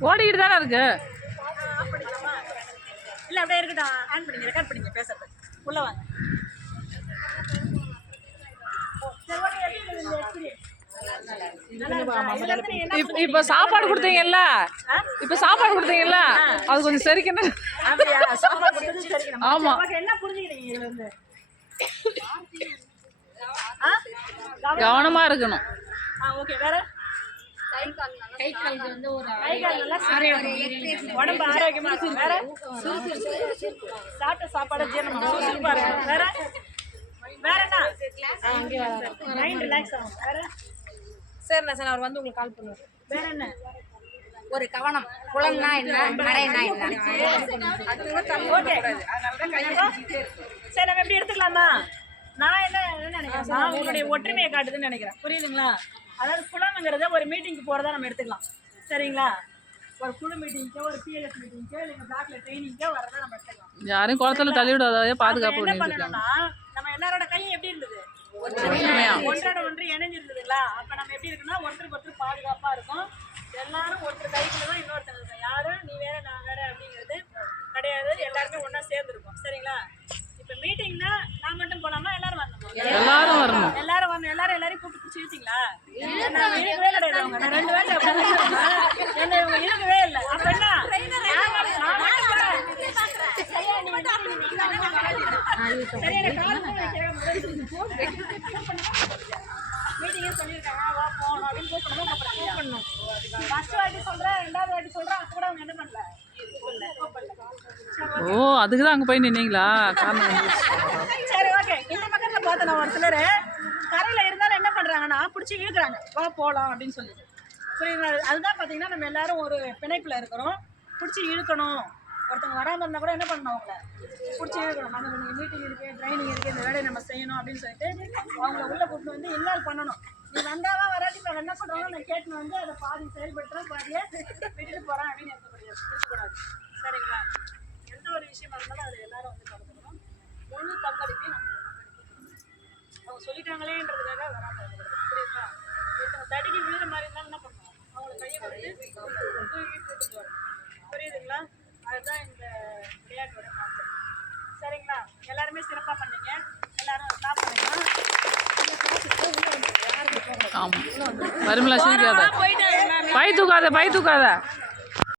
ஓடிக்கிட்டு தானே இருக்கு? இல்லை அப்படியே இருக்கட்டும். ஆன் பண்ணிங்க ரெக்கார்ட் பண்ணிங்க பேசுறது. உள்ள வாங்க. இப்ப சாப்பாடு கொடுத்தீங்கல்ல? இப்ப சாப்பாடு கொடுத்தீங்கல்ல? அது கொஞ்சம் செரிக்கணும்? ஆமா. கவனம். இருக்கணும். okay, வேற? கை கால் நல்லா சுத்தம். உடம்பு ஆரோக்கியமா. வேற? சாப்பிட்ட சாப்பாடு ஜீரணம். வேற? வேற என்ன? ஆகும். வேற? சரிண்ணா சார் அவர் வந்து உங்களுக்கு கால் பண்ணுவார் வேற என்ன? ஒரு கவனம் குளம்னா என்ன நடைனா என்ன. சரி நம்ம எப்படி எடுத்துக்கலாமா நான் என்ன என்ன நினைக்கிறேன் உங்களுடைய ஒற்றுமையை காட்டுதுன்னு நினைக்கிறேன் புரியுதுங்களா அதாவது குளம்ங்கிறத ஒரு மீட்டிங்க்கு போறதா நம்ம எடுத்துக்கலாம். சரிங்களா? ஒரு குழு மீட்டிங்க்கோ ஒரு பிஎல்எஸ் மீட்டிங்க்கோ இல்லை பிளாக்ல ட்ரைனிங்கோ வரதை நம்ம எடுத்துக்கலாம். யாரையும் குளத்துல தள்ளி விடாதே பாதுகாப்பு என்ன பண்ணணும்னா நம்ம எல்லாரோட கையும் எப்படி இருந்தது. ஒன்றோட ஒன்று இணைஞ்சிருந்ததுங்களா? அப்ப நம்ம எப்படி இருக்குன்னா ஒருத்தருக்கு ஒருத்தர் பாதுகாப்பா இருக்கும் எல்லாரும் ஒருத்தர் கைக்குள்ள தான் இன்னொருத்தர் யாரும் நீ வேற நான் வேற அப்படிங்கிறது கிடையாது. எல்லாருமே ஒண்ணா சேர்ந்து இருக்கோம் சரிங்களா? இப்ப மீட்டிங்னா நான் மட்டும் போலாமா? எல்லாரும் வரணுமா? எல்லாரும் வரணும். எல்லாரும் வரணும். எல்லாரும் எல்லாரையும் கூப்பிட்டு பிடிச்சி இழுத்தீங்களா? சொல்லியிருக்காங்க வா போகணும் அப்படின்னு கூப்பிடணும் கூப்பிடணும் ஃபர்ஸ்ட் வாட்டி ரெண்டாவது வாட்டி சொல்றேன். அப்போ கூட அவங்க என்ன பண்ணல? கூப்பிடல கூப்பிடல ஓ அதுக்கு தான் அங்க போய் நின்னீங்களா? காரணம். சரி ஓகே இந்த பக்கத்துல பார்த்தேன் நான் ஒரு சிலர். இருந்தாலும் பிடிச்சி இழுக்கிறாங்க. வா போகலாம் அப்படின்னு சொல்லிட்டு. புரியுதுங்களா அதுதான் பார்த்தீங்கன்னா நம்ம எல்லாரும் ஒரு பிணைப்பில் இருக்கிறோம். பிடிச்சி இழுக்கணும். ஒருத்தவங்க வராமல் இருந்தால் கூட என்ன பண்ணணும் அவங்கள? பிடிச்சி இழுக்கணும். நம்ம கொஞ்சம் மீட்டிங் இருக்குது ட்ரைனிங் இருக்குது இந்த வேலையை நம்ம செய்யணும் அப்படின்னு சொல்லிட்டு அவங்கள உள்ள கூப்பிட்டு வந்து இன்வால்வ் பண்ணணும். நீ வந்தாலும் வராட்டி இப்போ என்ன சொல்றாங்க நான் கேட்டுன்னு வந்து அதை பாதி செயல்படுத்துகிறேன் பாதியை விட்டுட்டு போகிறேன் அப்படின்னு இருக்கக்கூடாது இருக்கக்கூடாது. சரிங்களா? எந்த ஒரு விஷயமா இருந்தாலும் அதில் எல்லாரும் வந்து கலந்துக்கணும். முழு பங்களிப்பையும் நம்ம பங்களிக்கணும். அவங்க சொல்லிட்டாங்களேன்றதுக்காக வராமல் தடுக்கி விழுற மாதிரி இருந்தாலும் என்ன பண்ணுவோம்? அவங்கள கையை கொடுத்து தூக்கி வரணும் புரியுதுங்களா? அதுதான் இந்த விளையாட்டோட கான்செப்ட் சரிங்களா? எல்லாருமே சிறப்பாக பண்ணீங்க. எல்லாரும் ஸ்டாப் பண்ணிக்கலாம் இந்த கிளாஸுக்கு உள்ள வந்து யாருக்கு போகணும் ஆமா. பரிமலா சிரிக்காத. போயிட்டு பை தூக்காத பை தூக்காத.